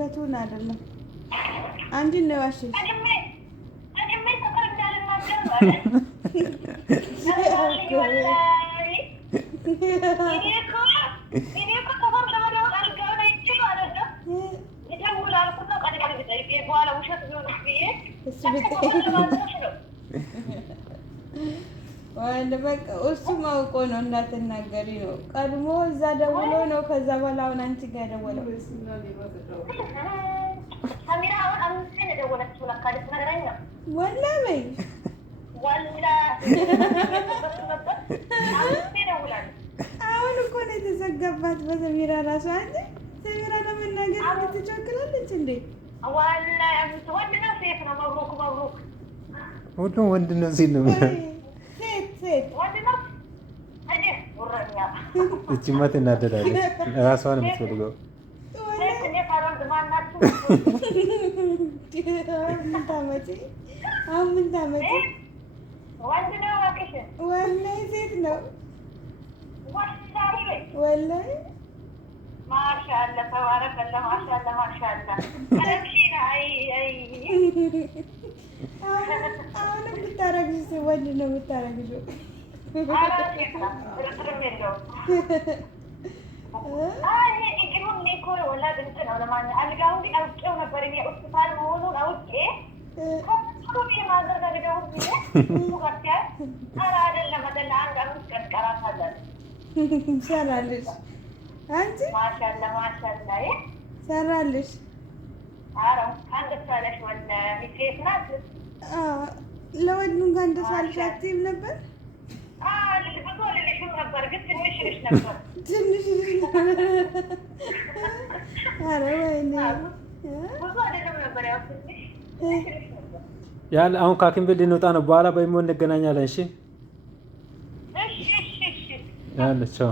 ውሸቱን አይደለም አንቺ ነው ያልሽኝ ወንድ በቃ እሱም አውቆ ነው እንዳትናገሪ ነው ቀድሞ እዛ ደውሎ ነው ከዛ በኋላ አሁን አንቺ ጋር ደወለው ወላሂ አሁን እኮ ነው የተዘጋባት በሰሚራ ራሱ አንቺ ሰሚራ ለመናገር ትቸኩላለች እንዴ ሁሉም ወንድ ነው ሲል ነው እቺማ ትናደዳለች ራሷን የምትፈልገው ምን ታመጪ ወላሂ ሴት ነው ወላሂ ማሻአላህ ተባረከላህ ማሻአላህ ማሻአላህ አሁን ብታረግሽ ወንድ ነው የምታረግሽው ሰራልሽ አንቺ ማሻአላህ ማሻአላህ ሰራልሽ ለወንዱ እንኳን ደስ አለሽ አትይም ነበር ትንሽ ኧረ ወይኔ ያን አሁን ካኪም ቤት ልንወጣ ነው በኋላ በኢሞ እንገናኛለን እሺ ያለ ቻው